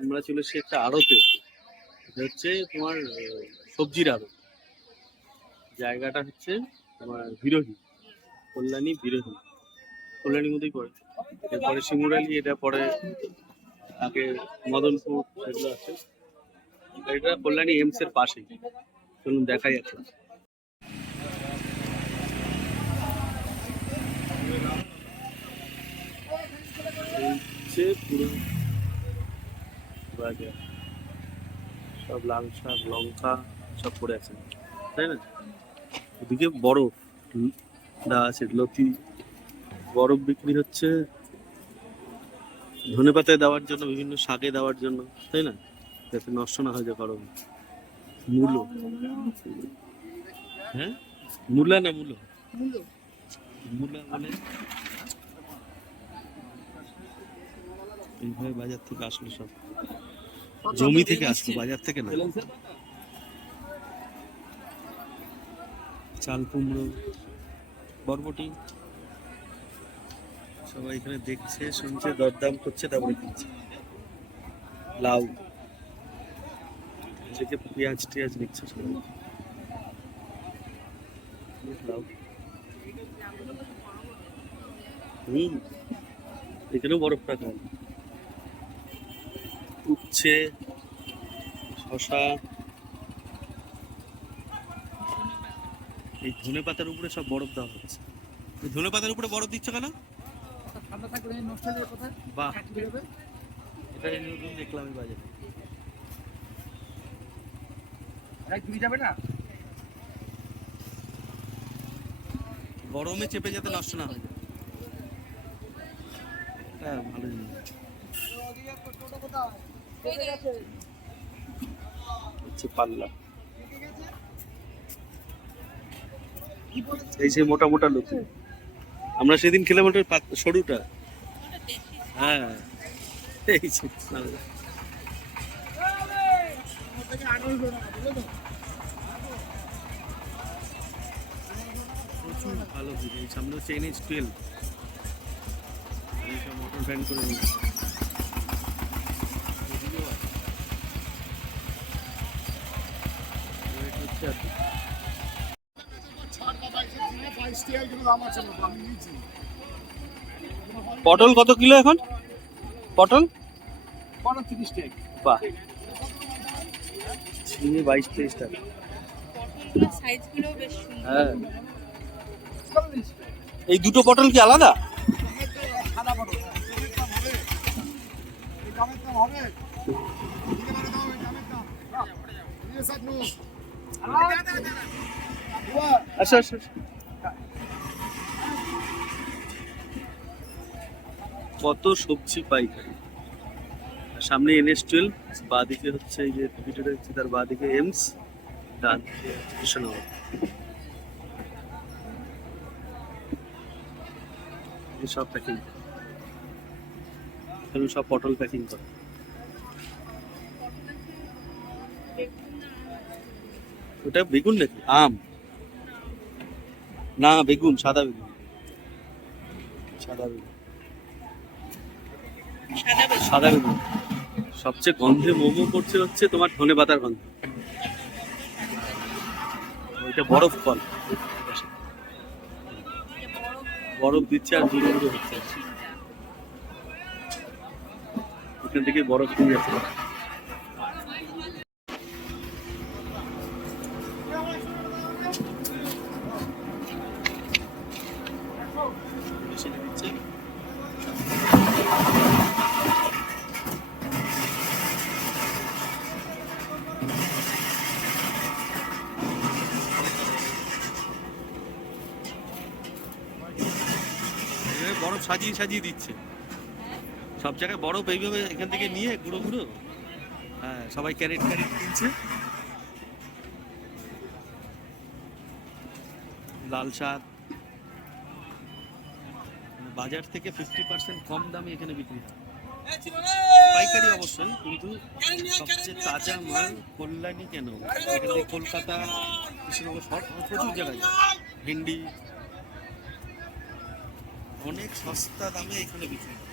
আমরা চলে এসেছি একটা আড়তে। এটা হচ্ছে তোমার সবজির আড়ত। জায়গাটা হচ্ছে তোমার বিরোহী, কল্যাণী বিরোহী, কল্যাণীর মধ্যেই পড়ে। এরপরে শিমুরালি, এটা পরে আগে মদনপুর, সেগুলো আছে। এটা কল্যাণী এমস এর পাশেই। চলুন দেখাই একটা। হচ্ছে পুরো বাজার, সব লাল শাক, লঙ্কা সব পড়ে আছে, তাই না? ওদিকে বরফ দেওয়া আছে, লতি বরফ বিক্রি হচ্ছে ধনেপাতায় দেওয়ার জন্য, বিভিন্ন শাকে দেওয়ার জন্য, তাই না? যাতে নষ্ট না হয়ে যায় গরমে। মূলো, হ্যাঁ মূলা না মূলো, মূলা বলে। এইভাবে বাজার থেকে আসলো, সব জমি থেকে আসলো, বাজার থেকে না। চাল কুমড়ো, বরবটি, সবাই এখানে দেখছে, শুনছে, দরদাম করছে, তারপরে কিনছে। লাউ, এদিকে পেঁয়াজ টিয়াজ নিচ্ছে সবাই। লাউ, এখানেও বরফ রাখা, উচ্ছে, শশা। এই ধনে পাতার উপরে সব বরফ দেওয়া হচ্ছে। এই ধনে পাতার উপরে বরফ দিচ্ছ কেন? ঠান্ডা থাকলে নষ্ট হয়ে যাবে কোথায়? বাহ, এটাই নতুন দেখলাম এই বাজারে। যাবে না, গরমে চেপে যাতে নষ্ট না হয়ে যায়, এটা ভালো জিনিস। হচ্ছে পাল্লা, এই যে মোটা মোটা লতি, আমরা সেদিন খেলাম ওটার সরুটা। হ্যাঁ, এই যে প্রচুর ভালো ভিড়। এই সামনে হচ্ছে NH-12, মোটর ভ্যান করে নিচ্ছে। পটল কত কিলো এখন? পটল 30 টাকা। বাহ, ঝিঙে 22-23 টাকা। হ্যাঁ, এই দুটো পটল কি আলাদা? আচ্ছা আচ্ছা, কত সবজি পাইকারি। সামনে NH-12, বাঁদিকে হচ্ছে এই যে ভিডিওটা দেখছি তার বাঁদিকে এমস, ডান দিকে কৃষ্ণনগর। সব প্যাকিং, এখানে সব পটল প্যাকিং করে। ওটা বেগুন নাকি আম? না বেগুন, সাদা বেগুন, সাদা বেগুন, সাদা বেগুন। সবচেয়ে গন্ধে মোমো করছে হচ্ছে তোমার ধনে পাতার গন্ধ। ওইটা বরফ ফল, বরফ দিচ্ছে আর দূরে দূরে হচ্ছে, এখান থেকে বরফ নিয়ে যাচ্ছে। বরফ সাজিয়ে সাজিয়ে দিচ্ছে, সব জায়গায় বরফ এইভাবে এখান থেকে নিয়ে গুঁড়ো গুঁড়ো। হ্যাঁ, সবাই ক্যারেট ক্যারেট কিনছে। লাল শাক বাজার থেকে 50% কম দামে এখানে বিক্রি হয়, পাইকারি অবশ্যই, কিন্তু সবচেয়ে তাজা মাল কল্যাণী। কেন এখানে কলকাতা, কৃষ্ণনগর, প্রচুর জায়গায় ভেন্ডি অনেক সস্তা দামে এখানে বিক্রি হয়।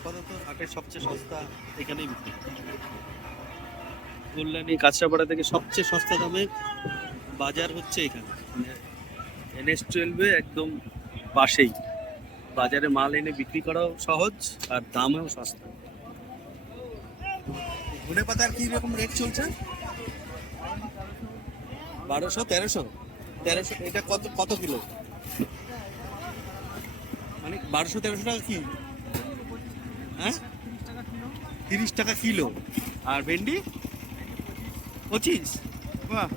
আপাতত হাটের সবচেয়ে সস্তা এখানেই বিক্রি হয়। কল্যাণী কাঁচরাপাড়া থেকে সবচেয়ে সস্তা দামে বাজার হচ্ছে এখানে, মানে NH12 একদম পাশেই। বাজারে মাল এনে বিক্রি করাও সহজ আর দামেও সস্তা। ধনে পাতার কি রকম রেট চলছে? 1200, 1300, 1300। এটা কত কত কিলো? মানে 1200-1300 টাকা কি? হ্যাঁ, 30 টাকা কিলো। আর ভেন্ডি 25? বাহ,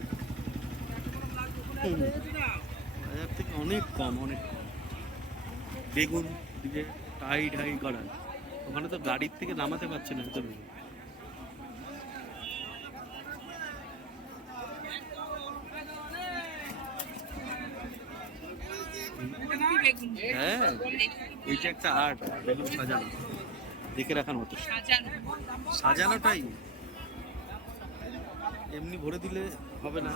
বাজার থেকে অনেক কম, অনেক কম। বেগুন দিকে টাই ঢাই করা, ওখানে তো গাড়ির থেকে নামাতে পারছে না ভেতরে। হ্যাঁ, এইটা একটা আর্ট, বেগুন সাজানো, দেখে রাখার মতো। সাজানোটাই এমনি ভরে দিলে হবে না।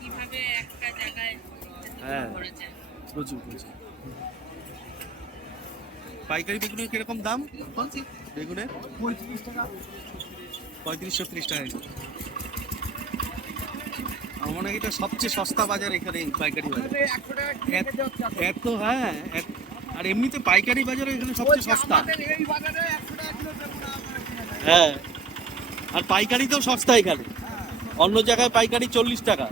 কিভাবে একটা জায়গায় হ্যাঁ, ভরে যায়। প্রচুর প্রচুর। পাইকারি বেগুনের কিরকম দাম বেগুনের? 35-36 টাকা কিলো। আমার মনে হয় এটা সবচেয়ে সস্তা বাজার এখানে, পাইকারি বাজার। এত হ্যাঁ, আর এমনিতে পাইকারি বাজারে এখানে সবচেয়ে সস্তা। হ্যাঁ, আর পাইকারিতেও সস্তা এখানে। অন্য জায়গায় পাইকারি 40 টাকা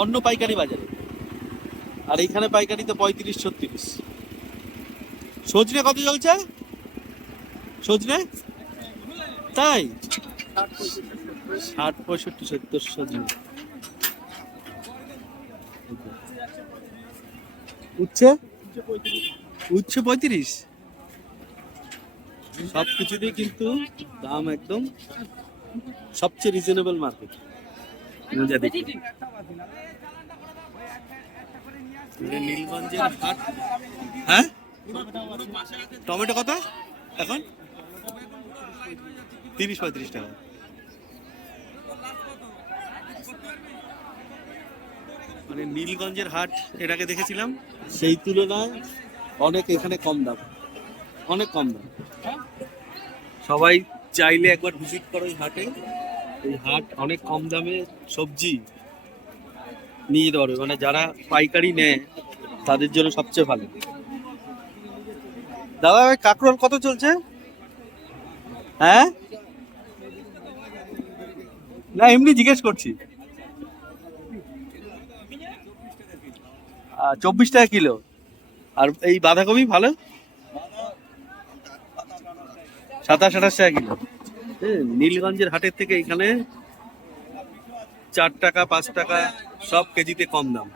অন্য পাইকারি বাজারে, আর এখানে পাইকারিতে 35-36। সজনে কত চলছে? সজনে তাই 60-65-70 সজনে। উচ্ছে উচ্ছে 35। সবকিছুতেই কিন্তু দাম একদম সবচেয়ে রিজনেবল মার্কেট যা দেখি। নীলগঞ্জের হাট। হ্যাঁ, টমেটো কত এখন? 30-35 টাকা। মানে নীলগঞ্জের হাট এর আগে দেখেছিলাম, সেই তুলনায় অনেক এখানে কম দাম, অনেক কম দাম। সবাই চাইলে একবার ভিজিট করো এই হাটে। এই হাট অনেক কম দামে সবজি নিয়ে যেতে পারবে, মানে যারা পাইকারি নেয় তাদের জন্য সবচেয়ে ভালো। দাদা ওই কাঁকরোল কত চলছে? হ্যাঁ, না এমনি জিজ্ঞেস করছি। 24 টাকা কিলো। আর এই বাঁধাকপি ভালো 27-28 টাকা কিলো। নীলগঞ্জের হাটের থেকে এখানে 4 টাকা 5 টাকা সব কেজিতে কম দাম।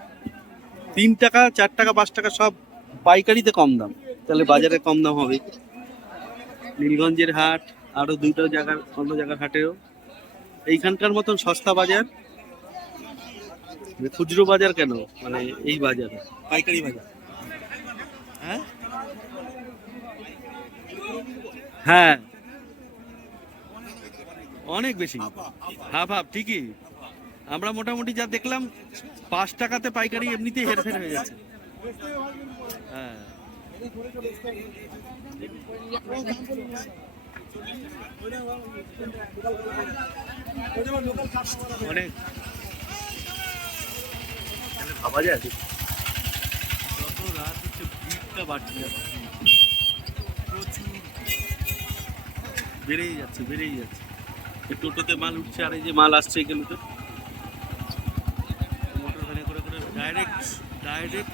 3 টাকা 4 টাকা 5 টাকা সব পাইকারিতে কম দাম, তাহলে বাজারে কম দাম হবে। নীলগঞ্জের হাট আরো দুটো জায়গার, অন্য জায়গার হাটেও এইখানকার মতন সস্তা বাজার, খুচরো বাজার কেন, মানে এই বাজারে পাইকারি বাজার। হ্যাঁ হ্যাঁ, অনেক বেশি, হাফ হাফ ঠিকই। আমরা মোটামুটি যা দেখলাম 5 টাকাতে পাইকারি এমনিতেই হেরফের হয়ে যাচ্ছে। হ্যাঁ, অনেক ভাবা যায়। যত রাত হচ্ছে ভিড়টা বাড়ছে যাচ্ছে, প্রচুর বেড়েই যাচ্ছে বেড়েই যাচ্ছে। এই টোটোতে মাল উঠছে, আর এই যে মাল আসছে এখানে তো মোটর ভ্যানে করে করে ডাইরেক্ট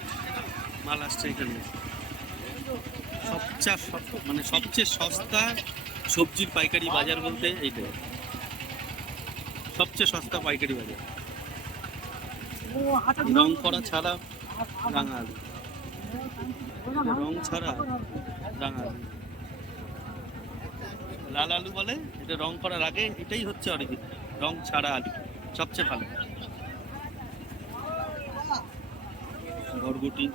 মাল আসছে এখানে। সবচেয়ে সস্তা সবজির পাইকারি বাজার বলতে এইটাই, সবচেয়ে সস্তা পাইকারি বাজার। রং করা ছাড়া রাঙা আলু, রং ছাড়া রাঙা আলু, লাল আলু বলে, এটা রং করার আগে এটাই হচ্ছে অরিজিনাল, রং ছাড়া আলু সবচেয়ে ভালো। বরবটি,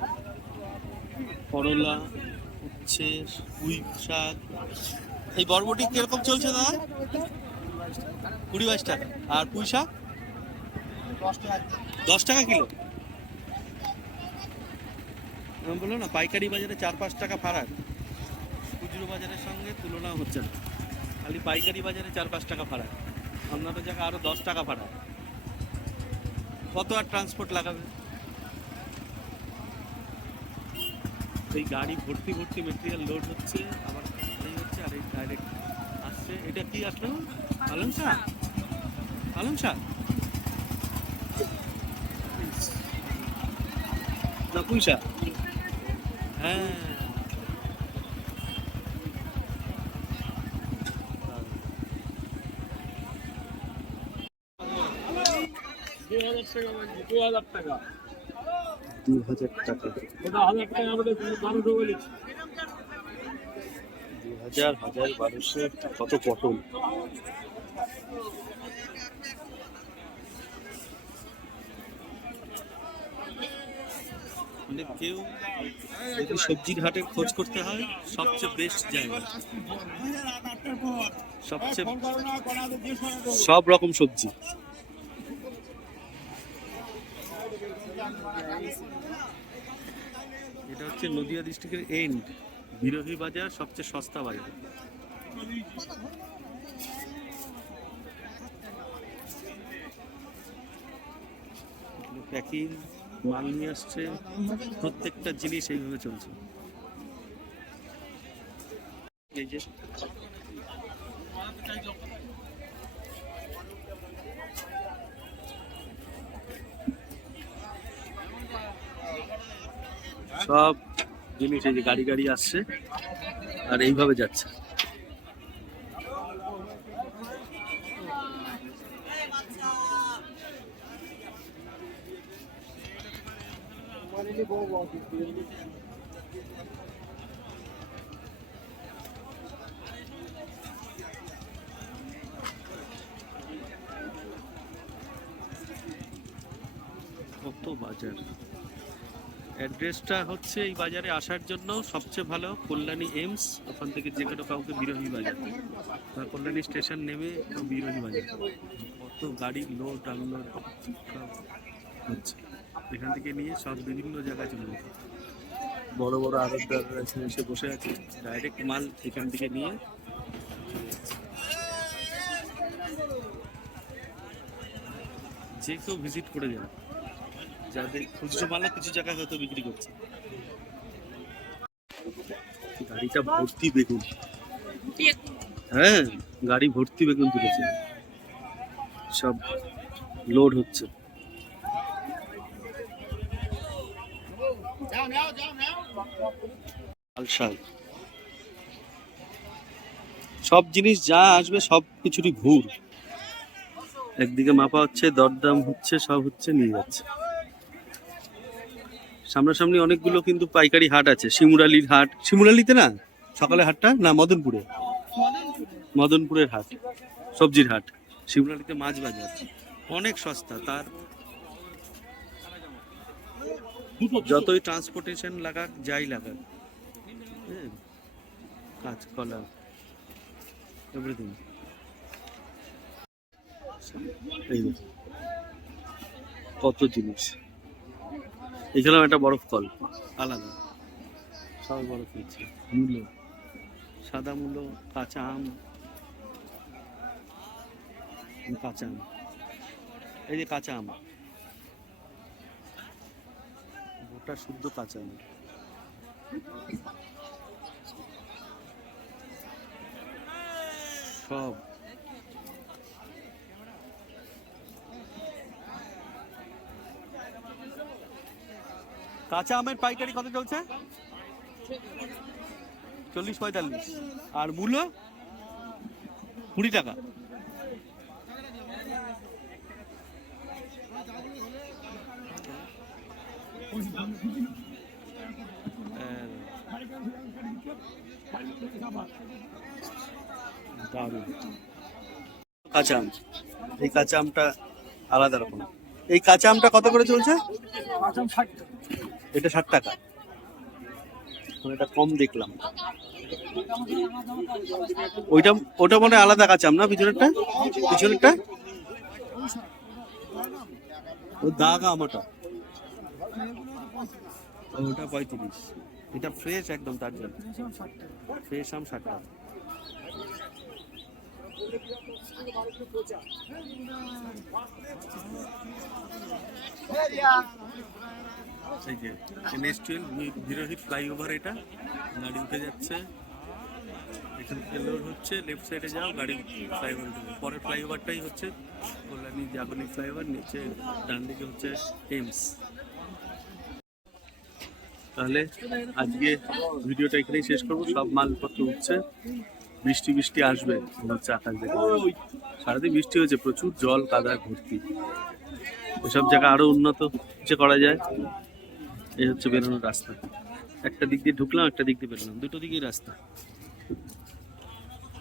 করলা, উচ্ছে, পুঁই শাক। এই বরবটি কিরকম চলছে দাদা? 20-22 টাকা। আর পুঁই শাক 10 টাকা কিলো। বললো না পাইকারি বাজারে 4-5 টাকা ফারাক। খুচরো বাজারের সঙ্গে তুলনা হচ্ছে না। খালি পাইকারি বাজারে 4-5 টাকা ভাড়া, অন্যান্য জায়গায় আরো 10 টাকা ভাড়া। কত আর ট্রান্সপোর্ট লাগাবে? এই গাড়ি ভর্তি ভর্তি মেটেরিয়াল লোড হচ্ছে, আবার এই হচ্ছে, আর এই ডাইরেক্ট আসছে। এটা কি আসলো? পালং শাক, পালং শাক না পুঁই শাক? হ্যাঁ, টাকা 2000 টাকা। ওটা 1000 টাকা আমাদের 1200 বলেছি। 2000, 1200, কত পটল। মানে কেউ যদি সবজির হাটের খোঁজ করতে হয়, সবচেয়ে বেস্ট জায়গা, সবচেয়ে সব রকম সবজি। এটা হচ্ছে নদিয়া ডিস্ট্রিক্টের এন্ড, বিরোহী বাজার, সবচেয়ে সস্তা বাজার। প্যাকিং মাল নিয়ে আসছে, প্রত্যেকটা জিনিস এইভাবে চলছে। এই যে সব জিনিস, এই যে গাড়ি গাড়ি আসছে আর এইভাবে যাচ্ছে। কত বাজার। অ্যাড্রেসটা হচ্ছে এই বাজারে আসার জন্য সবচেয়ে ভালো কল্যাণী এমস, ওখান থেকে যে কোনো কাউকে বিরোহী বাজার বা কল্যাণী স্টেশন নেমে বিরোহী বাজার। কত গাড়ি লোড আনলোড হচ্ছে, এখান থেকে নিয়ে সব বিভিন্ন জায়গায় চলে যেত। বড় বড় আড়তদাররা এসে বসে আছে, ডাইরেক্ট মাল এখান থেকে নিয়ে যে কেউ ভিজিট করে যাবে। যাদের খুচরো মালও কিছু জায়গায় হয়তো বিক্রি করছে। গাড়িটা ভর্তি বেগুন, হ্যাঁ গাড়ি ভর্তি বেগুন তুলেছে, সব লোড হচ্ছে। লাল শাক, সব জিনিস যা আসবে সব কিছুরই ভুর, একদিকে মাপা হচ্ছে, দরদাম হচ্ছে, সব হচ্ছে, নিয়ে যাচ্ছে। সামনাসামনি অনেকগুলো কিন্তু পাইকারি হাট আছে। শিমুরালির হাট, শিমুরালিতে না সকালে হাটটা, না মদনপুরে, মদনপুরের হাট, সবজির হাট। শিমুরালিতে মাছ বাজার অনেক সস্তা, তার যতই ট্রান্সপোর্টেশন লাগাক যাই লাগাক, হ্যাঁ কাঁচকলা এভরিথিং। এই কত জিনিস। এখানেও একটা বরফ কল আলাদা, সবাই বরফ নিচ্ছে। মূলো, সাদা মূলো, কাঁচা আম, কাঁচা আম, এই যে কাঁচা আম, গোটা শুদ্ধ কাঁচা আম। সব কাঁচা আমের পাইকারি কত চলছে? 40-45। আর মূলো 20 টাকা। কাঁচা আম, এই কাঁচা আমটা আলাদা রকম। এই কাঁচা আমটা কত করে চলছে? এটা 60 টাকা, এটা কম দেখলাম। ওইটা, ওটা মনে হয় আলাদা কাঁচা আম না? পিছনেরটা, পিছনেরটা ও দাগ আম, ওটা 35। এটা ফ্রেশ একদম তাজা, ফ্রেশ আম 60 টাকা। এই যে NH12 বিরোহী ফ্লাইওভার, এটা গাড়ি উঠে যাচ্ছে, এখান থেকে লোড হচ্ছে, লেফট সাইডে যাও গাড়ি ফ্লাইওভার উঠে যাবে। পরের ফ্লাইওভারটাই হচ্ছে কল্যাণী জাগনিক ফ্লাইওভার, নিচে ডান দিকে হচ্ছে এমস। তাহলে আজকে ভিডিওটা এখানেই শেষ করবো। সব মালপত্র উঠছে, বৃষ্টি বৃষ্টি আসবে মনে হচ্ছে আকাশ দেখে। সারাদিন বৃষ্টি হয়েছে, প্রচুর জল কাদা ভর্তি। এসব জায়গা আরো উন্নত যে করা যায়। এই হচ্ছে বেরোনোর রাস্তা, একটা দিক দিয়ে ঢুকলাম, একটা দিক দিয়ে বেরোলাম, দুটো দিকেই রাস্তা।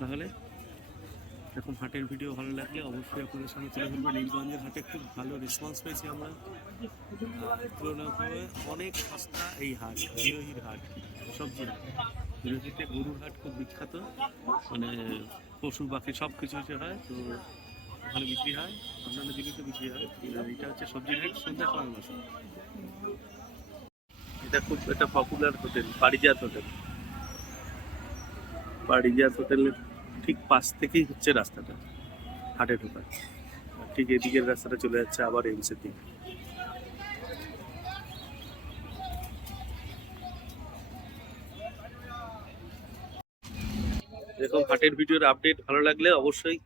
তাহলে এরকম হাটের ভিডিও ভালো লাগলে অবশ্যই আপনাদের সামনে তুলে ধরবো। নীলগঞ্জের হাটে খুব ভালো রেসপন্স পেয়েছি আমরা, তুলনাভাবে অনেক সস্তা এই হাট, বিরোহীর হাট, সবজির হাট। বিরোহীতে গরুর হাট খুব বিখ্যাত, মানে পশু পাখি সব কিছু হয়, তো ওখানে বিক্রি হয়, অন্যান্য জিনিসও বিক্রি হয়। এটা হচ্ছে সবজির হাট, সন্ধ্যা সময় বসে। এটা খুব একটা পপুলার হোটেল, পারিজাত হোটেল। পারিজাত হোটেলের ঠিক পাশ থেকেই হচ্ছে রাস্তাটা হাটে ঢোকার, ঠিক এদিকের রাস্তাটা চলে যাচ্ছে আবার এমসের দিকে। এরকম হাটের ভিডিওর আপডেট ভালো লাগলে অবশ্যই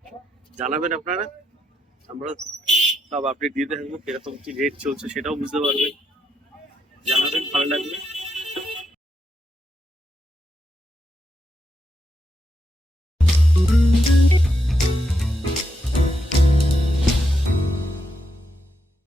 জানাবেন আপনারা, আমরা সব আপডেট দিয়ে থাকবো। কিরকম কি রেট চলছে সেটাও বুঝতে পারবেন।